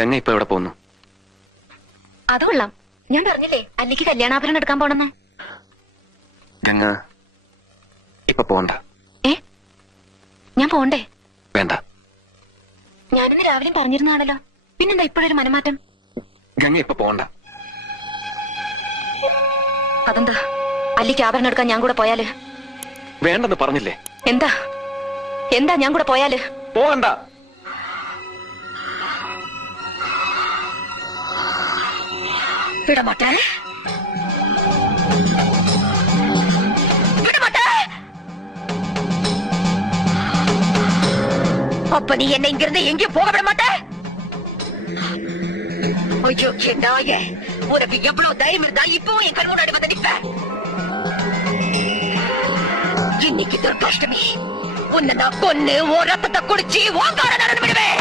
ഗംഗ ഇപ്പൊ എവിടെ പോകുന്നു? അത് കൊള്ളാം. ഞാൻ പറഞ്ഞില്ലേ അല്ലിക്ക് കല്യാണാഭരണം എടുക്കാൻ പോണെന്ന്. ഗംഗ ഇപ്പൊ പോണ്ട. ഞാൻ പോണ്ടേ? വേണ്ട. ഞാനിന്ന് രാവിലെ പറഞ്ഞിരുന്നാണല്ലോ, പിന്നെന്താ ഇപ്പോഴൊരു മനമാറ്റം? ഗംഗ ഇപ്പൊ പോണ്ട. അതെന്താ? അല്ലിക്ക് ആഭരണം എടുക്കാൻ ഞാൻ കൂടെ പോയാല്? വേണ്ടെന്ന് പറഞ്ഞില്ലേ? എന്താ എന്താ ഞാൻ കൂടെ പോയാല്? പോകണ്ട. വിടമാട്ടേ, அப்ப நீ என்ன இங்கிருந்து எங்கேயும் போக விட மாட்ட? ஐயோ நாயே, உனக்கு எவ்வளவு தைரியம் இருந்தா இப்பவும் என் கண் முன்னாடி வந்து நிப்ப? இன்னைக்கு துர்காஷ்டமி, உன்னை நான் கொன்னு ஓ ரத்தத்தை குடிச்சு ஓங்கார நடந்து விடுவேன்.